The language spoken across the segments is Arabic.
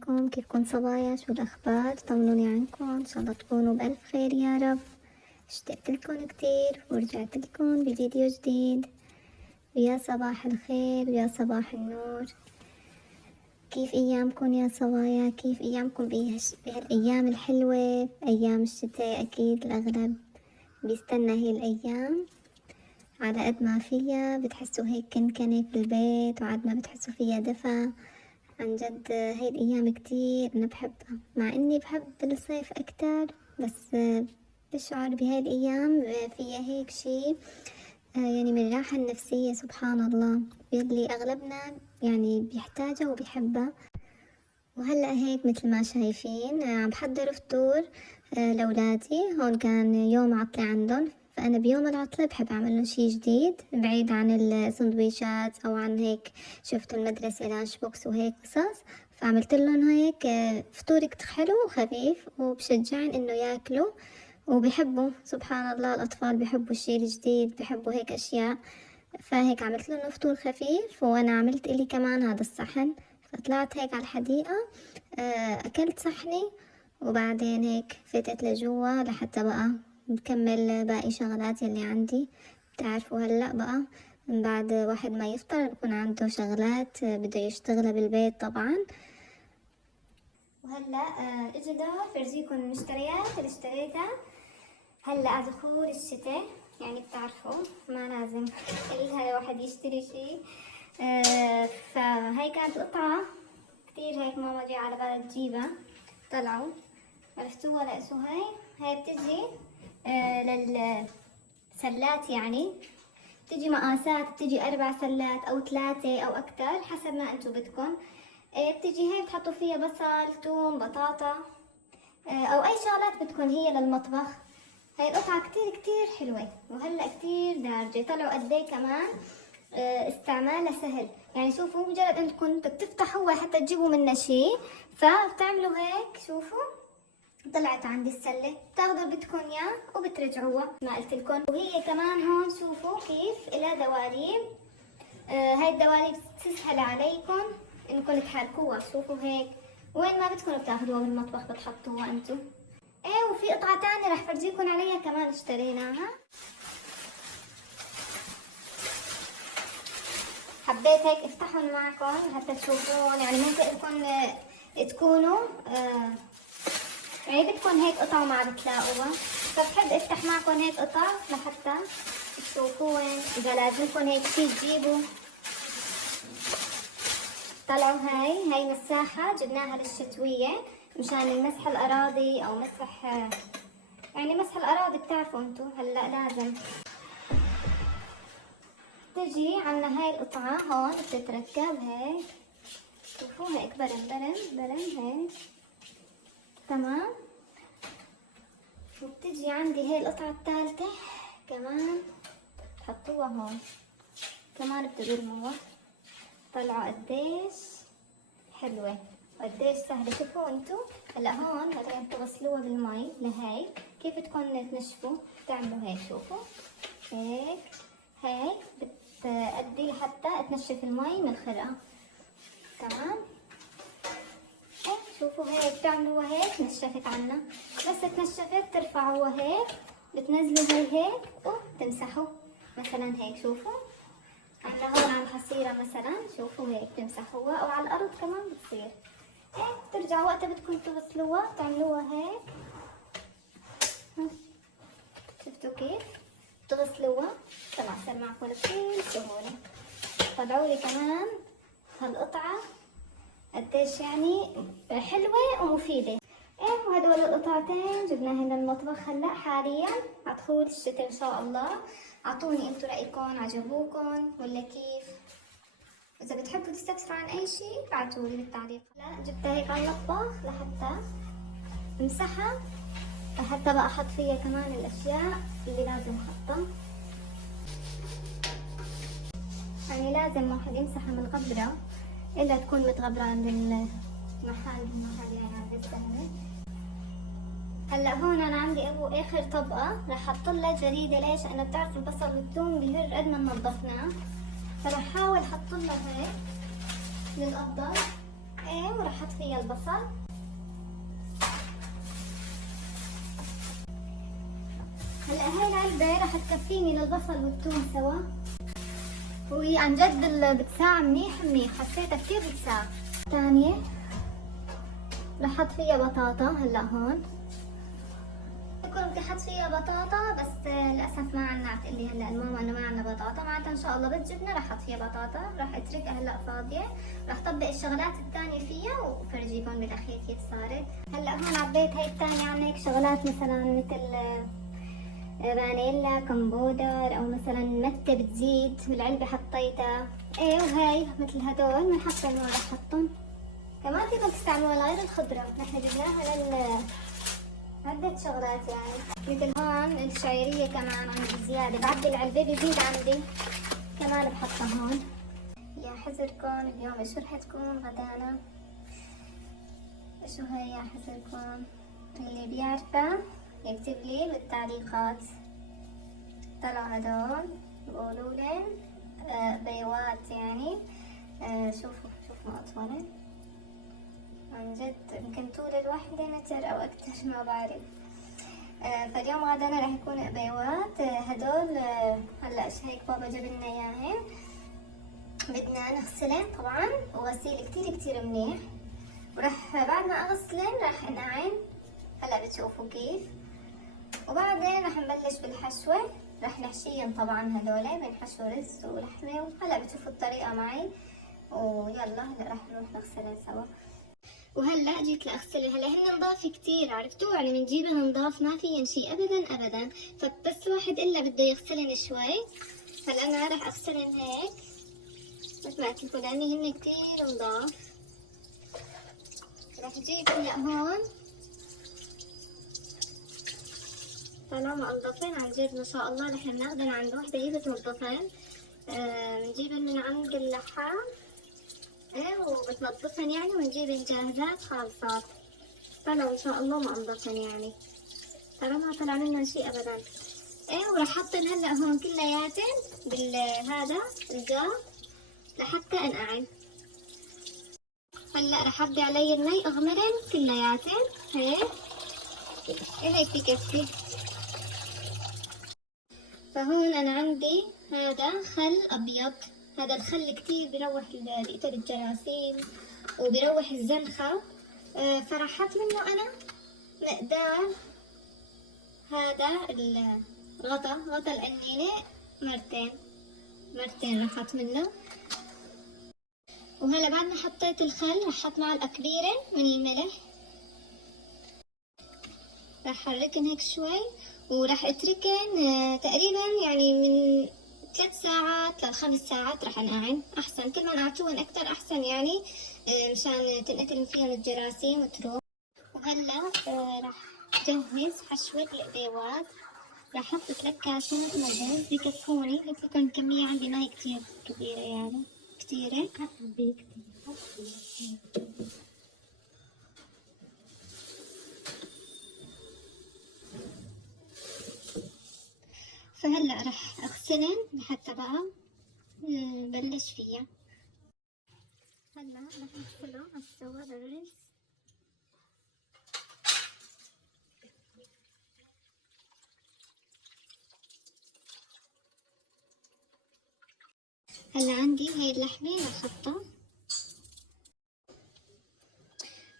عليكم، كيفكم صبايا؟ شو الأخبار؟ طمنوني عنكم، إن شاء الله تكونوا بألف خير يا رب. اشتقت لكم كتير ورجعت لكم بفيديو جديد. ويا صباح الخير ويا صباح النور. كيف أيامكم يا صبايا؟ كيف أيامكم بهالأيام الحلوة؟ أيام الشتاء أكيد الأغلب بيستنى هي الأيام على قد ما فيها بتحسوا هيك كنكنة في البيت، وعد ما بتحسوا فيها دفى. عن جد هاي الأيام كتير أنا بحبها، مع إني بحب الصيف أكتر، بس بشعر بهاي الأيام فيها هيك شي يعني من الراحة النفسية سبحان الله، يلي أغلبنا يعني بيحتاجها وبيحبها. وهلأ هيك مثل ما شايفين عم بحضر فطور لأولادي. هون كان يوم عطلة عندهم، فأنا بيوم العطلة بحب أعملهم شي جديد بعيد عن السندويشات أو عن هيك شفت المدرسة لانش بوكس وهيك قصص. فعملت لهم هيك فطور كتير حلو وخفيف وبشجعن إنه ياكلوا وبيحبوا. سبحان الله الأطفال بيحبوا الشي الجديد، بيحبوا هيك أشياء. فهيك عملت لهم فطور خفيف، وأنا عملت إلي كمان هذا الصحن. فطلعت هيك على الحديقة أكلت صحني، وبعدين هيك فتت لجوا لحتى بقى نكمل باقي شغلات اللي عندي. بتعرفوا هلأ بقى من بعد واحد ما يفطر بكون عنده شغلات بده يشتغلها بالبيت طبعا. وهلأ اجي دور فرجيكم المشتريات اللي اشتريتها هلأ على دخول الشتاء. يعني بتعرفوا ما لازم كل واحد يشتري شي. فهي كانت قطعة كتير هيك ماما جاي على بالها تجيبها. طلعوا عرفتوها لقسوا هاي بتجي للسلات، يعني بتجي مقاسات، بتجي 4 سلات أو 3 أو أكتر حسب ما انتو بدكم. بتجي هاي بتحطوا فيها بصل، توم، بطاطا أو أي شغلات بدكم هي للمطبخ. هاي القطعة كتير كتير حلوة، وهلأ كتير دارجة. طلعوا قديه كمان استعمالها سهل. يعني شوفوا مجرد انكم بتفتحوها حتى تجيبوا منها شي، فبتعملوا هيك. شوفوا طلعت عندي السلة، بتاخدوا اللي بدكم اياه وبترجعوها ما قلت لكم. وهي كمان هون شوفوا كيف إلها دواليب. هاي الدواليب تسهل عليكم انكم تحركوها. شوفوا هيك وين ما بدكم بتاخدوها بالمطبخ بتحطوها انتو. ايه وفي قطعة تانية رح فرجيكم عليها كمان اشتريناها. حبيت هيك افتحهم معكم حتى تشوفون. يعني ممكن انكم تكونوا يعني بدكم هيك قطع ما عم بتلاقوها، فبحب افتح معكم هيك قطع لحتى تشوفون اذا لازمكم هيك شي تجيبوا. طلعوا هاي مساحة جبناها للشتوية مشان المسح الأراضي أو مسح يعني مسح الأراضي. بتعرفوا انتو هلا لازم تجي عنا هاي القطعة هون بتتركب هيك. شوفوا هيك برم هيك تمام. وبتجي عندي هاي القطعة الثالثة كمان تحطوها هون كمان بتبرموها. طلعوا قديش حلوة وقديش سهلة. شوفوا انتو هلا هون بعدين بتغسلوها بالمي لهي. كيف بدكم تنشفوا؟ بتعملوا هيك. شوفوا هيك بتأدي لحتى تنشف المي من الخرقة. تمام. شوفوا هيك بتعملوها هيك نشفت عنا. بس تنشفت ترفعوها هيك بتنزلوا هيك وتمسحوا مثلا هيك. شوفوا عنا هون على الحصيرة مثلا. شوفوا هيك تمسحوها او على الارض كمان بتصير هيك. بترجعوا وقتها بدكم تغسلوها تعملوها هيك. شفتوا كيف تغسلوها؟ طلع صار معكم بكل سهولة. طلعوا لي كمان هالقطعة قديش يعني حلوة ومفيدة. ايه وهدول القطعتين جبناهن للمطبخ هلا حاليا على دخول الشتاء ان شاء الله. اعطوني انتو رأيكم، عجبوكم ولا كيف؟ اذا بتحبوا تستفسروا عن اي شيء ابعتولي بالتعليق. لا جبتها هيك على المطبخ لحتى امسحها، لحتى بقى احط فيها كمان الاشياء اللي لازم احطها. يعني لازم واحد يمسحها من غبرة إلا تكون متغبرة عند المحل يعني عند السهلة. هلا هون أنا عندي آخر طبقة رح أحطلها جريدة. ليش؟ لأنه بتعرف البصل والثوم بيهر قد ما نظفناه، فرح أحاول أحطلها هيك للأفضل. ايه وراح احط فيها البصل. هلا هاي العلبة راح تكفيني للبصل والثوم سوا، وهي عن جد بتساع منيح منيح، حسيتها كثير بتساع. ثانية راح احط فيها بطاطا. هلا هون بكون بدي احط فيها بطاطا، بس للاسف ما عنا. تقلي هلا الماما انه ما عنا بطاطا، معناتها ان شاء الله بس جبنه راح احط فيها بطاطا. راح اتركها هلا فاضيه، راح طبق الشغلات الثانيه فيها وفرجيكم بالاخير كيف صارت. هلا هون عبيت هاي الثانيه، عنا هيك شغلات مثلا مثل فانيلا كمبودر، او مثلا متة بتزيد بالعلبه حطيتها. ايه وهي مثل هدول بنحطهم هون، راح احطهم. كمان فيكم تستعملوها غير الخضره، نحن جبناها عدة شغلات يعني. مثل هون الشعيرية كمان عندي زيادة، بعد العلبة بزيد عندي كمان بحطها هون. يا حذركم اليوم ايش رح تكون غدانا. شو هي يا حذركم؟ اللي بيعرفها يكتب لي بالتعليقات. طلعوا هدول بقولوا لي بيوات يعني. شوفوا أطولة عن جد، يمكن طول الوحدة متر أو أكتر ما بعرف. فاليوم غدانا راح يكون بيوات. هدول هلا هيك بابا جاب لنا اياهن، بدنا نغسلن طبعا وغسيل كتير منيح. وراح بعد ما اغسلن راح انقعن، هلا بتشوفوا كيف. وبعدين راح نبلش بالحشوة، راح نحشيهم طبعا. هدول بنحشو رز ولحمة، وهلا بتشوفوا الطريقة معي. ويلا هلا راح نروح نغسلن سوا. وهلا جيت لاغسلها. هلا هن نضاف كتير، عرفتوا يعني بنجيبها نضاف ما فيهن شي ابدا. فبس واحد الا بده يغسلن شوي. هلا انا راح اغسلن هيك مثل ما قلت لكم، لاني هن كتير نضاف. راح اجيب هلا هون، طالما منضفين عن جد ما شاء الله. رح ناخذن عند وحده هي بتنضفن، بنجيبن من عند اللحام ايه وبتنضفن يعني، ونجيبن جاهزات خالصات. طلعوا ان شاء الله منضفن يعني، ترى ما طلع منهم شيء ابدا. ايه وراح احطن هلا هون كلياتن بالهذا الجار لحتى انقعن. هلا راح ابدي علي المي اغمرن كلياتن هيك. هيك بكفي. فهون انا عندي هذا خل ابيض. هذا الخل كتير بيروح بيقتل الجراثيم وبيروح الزنخة. فراح احط منه انا مقدار هذا غطا القنينة مرتين راح احط منه. وهلا بعد ما حطيت الخل راح احط معلقة كبيرة من الملح. راح احركن هيك شوي، وراح اتركن تقريبا يعني من 3 ساعات ل5 ساعات راح انقعن. احسن كل ما نقعتوهن اكتر احسن يعني، مشان تنقتل فيهم الجراثيم وتروح. وهلا راح جهز حشوة القبيوات. راح احط 3 كاسات مبز بكفوني. قلت لكم الكمية عندي ما هي كتير كبيرة يعني، كتيرة. فهلا راح اغسلن لحتى بقى بلش فيها. هلا راح اغسله هسه الرز. هلا عندي هاي اللحمة راح احطها.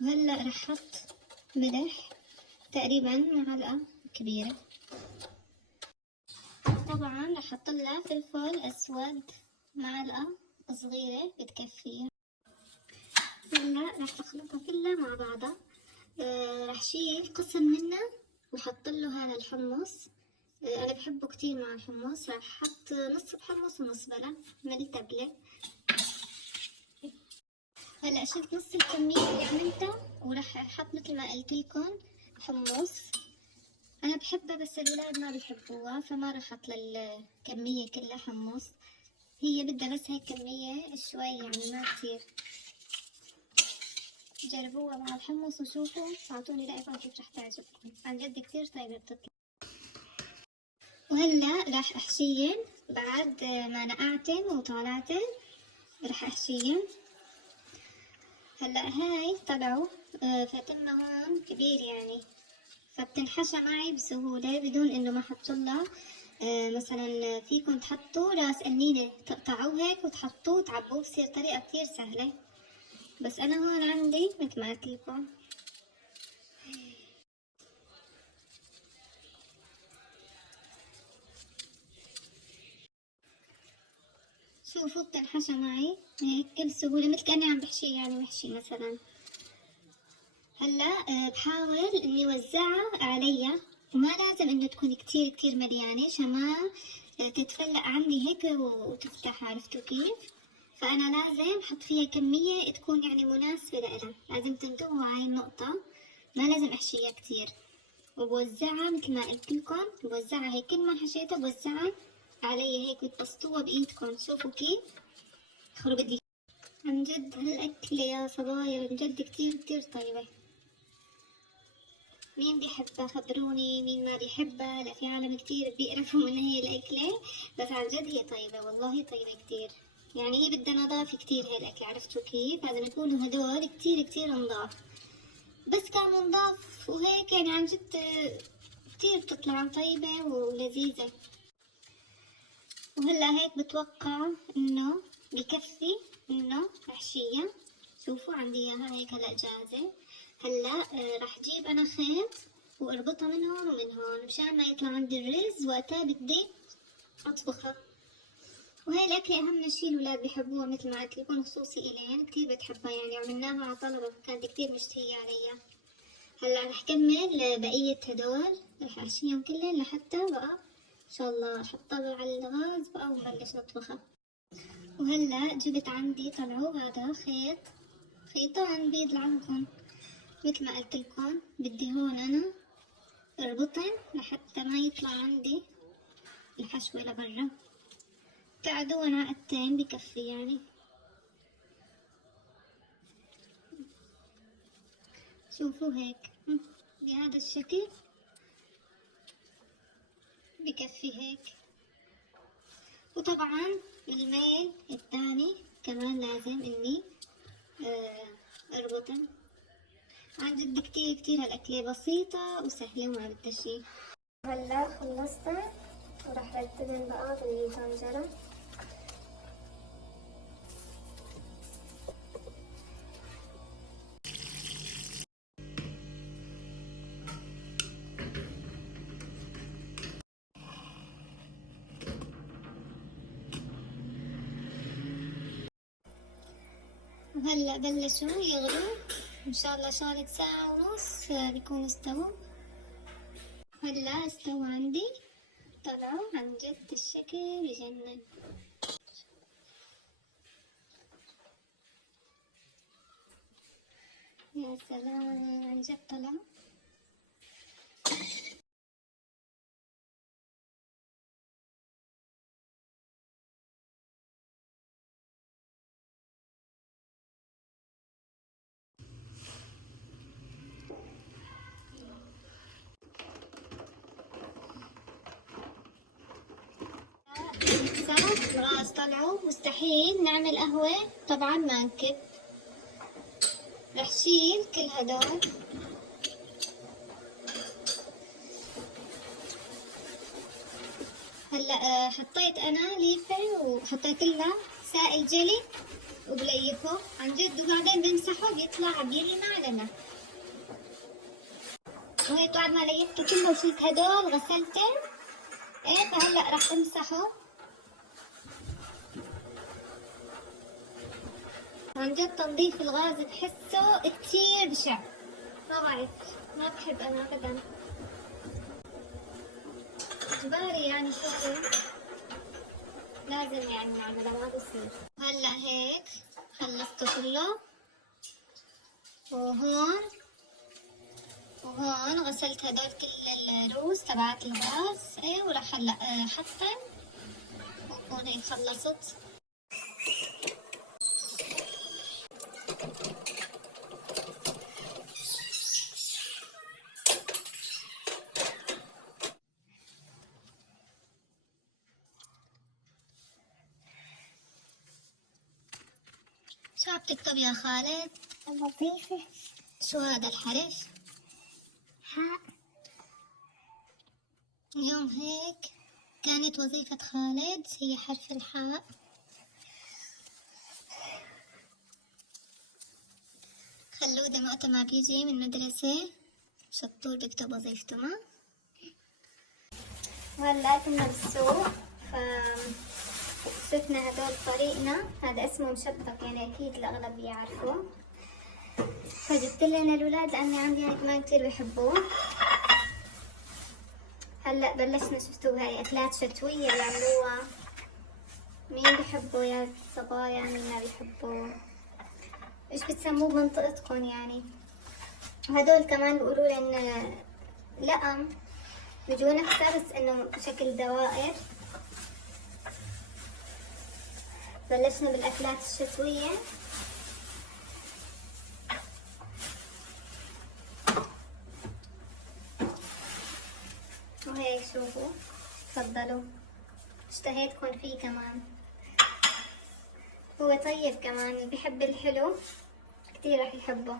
وهلا راح احط ملح تقريبا معلقة كبيرة. طبعا راح احط لها فلفل اسود معلقة صغيرة بتكفيها. هلا راح اخلطها كلها مع بعضها. راح شيل قسم منها وحط له هذا الحمص. انا بحبه كتير مع الحمص. راح احط نص حمص ونص بلح من التبلة. هلا شلت نص الكمية اللي عملتها، وراح احط مثل ما قلت لكم حمص. انا بحبها بس الولاد ما بيحبوها، فما راح احط الكمية كلها حمص. هي بدها بس هيك كمية شوي يعني ما كتير. جربوها مع الحمص وشوفوا اعطوني رأيكم كيف رح تعجبكم. عن جد كتير طيبة بتطلع. وهلا راح احشيهم بعد ما نقعتن وطالعتن. راح احشيهم. هلا هاي طلعوا فتمة هون كبير يعني، فبتنحشى معي بسهولة بدون انه ما احطلها. مثلا فيكم تحطوا راس قنينة تقطعوه هيك وتحطوه وتعبوه، بصير طريقة كتير سهلة. بس انا هون عندي مثل ما قلت لكم. شوفوا بتنحشى معي هيك بكل سهولة، مثل كأني عم بحشي يعني محشي مثلا. هلا بحاول اني وزعها عليها، وما لازم انه تكون كتير كتير مليانة عشان ما تتفلق عندي هيك وتفتح، عرفتوا كيف؟ فأنا لازم أحط فيها كمية تكون يعني مناسبة لإلها، لازم تنتبهوا على هاي النقطة، ما لازم أحشيها كتير. وبوزعها مثل ما قلت لكم، بوزعها هيك كل ما حشيتها بوزعها علي هيك وتبسطوها بإيدكم. شوفوا كيف خرب بدي. عن جد هالأكلة يا صبايا عن جد كتير كتير طيبة. مين بيحبها خبروني، مين ما بيحبها؟ لا في عالم كتير بيقرفوا من هي الأكلة، بس عن جد هي طيبة والله، طيبة كتير. يعني هي بدها نظافة كتير هي الأكلة، عرفتوا كيف؟ لازم يكونوا هدول كتير كتير نضاف. بس كانوا نضاف وهيك يعني عن جد كتير بتطلع طيبة ولذيذة. وهلا هيك بتوقع انه بكفي انه احشيها. شوفوا عندي اياها هيك هلا جاهزة. هلا راح اجيب انا خيط واربطها من هون ومن هون مشان ما يطلع عندي الرز وقتها بدي اطبخها. وهي الأكلة أهم شي الولاد بيحبوها، مثل ما قلت لكم خصوصي إلين كتير بتحبها، يعني عملناها على طلبة كانت كتير مشتهية عليها. هلا رح كمل بقية هدول، رح أحشيهم كلهم لحتى بقى إن شاء الله أحطها على الغاز بقى ونبلش نطبخها. وهلا جبت عندي طلعوا هذا خيط، خيطان بيض لعمكم. مثل ما قلت لكم بدي هون أنا اربطن لحتى ما يطلع عندي الحشوة لبرا. تعدون عقدتين بكفي يعني. شوفوا هيك بهذا الشكل بكفي هيك. وطبعا الميل الثاني كمان لازم اني اربطن. عن جد كتير كتير هالأكلة بسيطة وسهلة وما بدها شي. هلا خلصت وراح رتبن بقى بالطنجرة. وهلا بلشوا يغلوا، ان شاء الله شغلة ساعة ونص بيكونوا استووا. هلا استوى عندي، طلعوا عن جد الشكل بجنن. يا سلام عن جد طلعوا. الغاز طلعوا، مستحيل نعمل قهوة طبعا ما نكب. رح شيل كل هدول. هلا حطيت انا ليفة وحطيت لها سائل جلي وبليفه عن جد، وبعدين بمسحه بيطلع بيلي معلنا. وهيك بعد ما ليفته كله وشلت هدول غسلته، ايه فهلا رح امسحه. عن جد تنظيف الغاز بحسه كتير بشع، ما بعرف، ما بحب انا ابدا، اجباري يعني شغله لازم يعني نعملها ما بصير. هلا هيك خلصته كله، وهون غسلت هدول كل الروز تبعت الغاز. ايه وراح هلا حطن وهون هيك خلصت. شو عم تكتب يا خالد؟ لطيفة. شو هذا الحرف؟ حاء. اليوم هيك كانت وظيفة خالد هي حرف الحاء. خلودة وقت ما بيجي من المدرسة شطور بكتب وظيفته ما. وهلا كنا بالسوق شفنا هدول طريقنا، هذا اسمه مشبك يعني اكيد الاغلب بيعرفوا، فجبت لنا الاولاد لاني عندي يعني كمان كتير بحبوه. هلا بلشنا شفتوا هاي اكلات شتوية بيعملوها، مين بحبه يا صبايا؟ مين ما بيحبوه؟ ايش بتسموه بمنطقتكم يعني؟ وهدول كمان بيقولوا لنا لقم، بيجوا نفسها بس انه شكل دوائر. بلشنا بالاكلات الشتوية. وهيك شوفوا، تفضلوا. اشتهيتكم فيه كمان، هو طيب كمان، اللي بيحب الحلو كتير رح يحبه.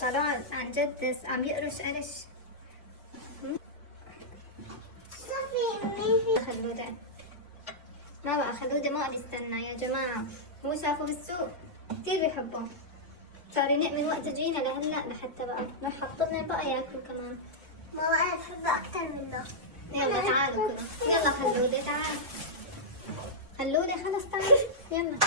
طلع عن جد عم يقرش قرش. خلودة ما بقى، خلودة ما بيستنى يا جماعة، هو شافه بالسوق كتير بيحبه، صار ينق من وقت جينا لهلا لحتى بقى راح حطلنا بقى ياكلوا كمان. ماما أنا بحبه أكتر منه. يلا تعالوا كلوا، يلا خلودة تعال، خلودة خلص تعال يلا.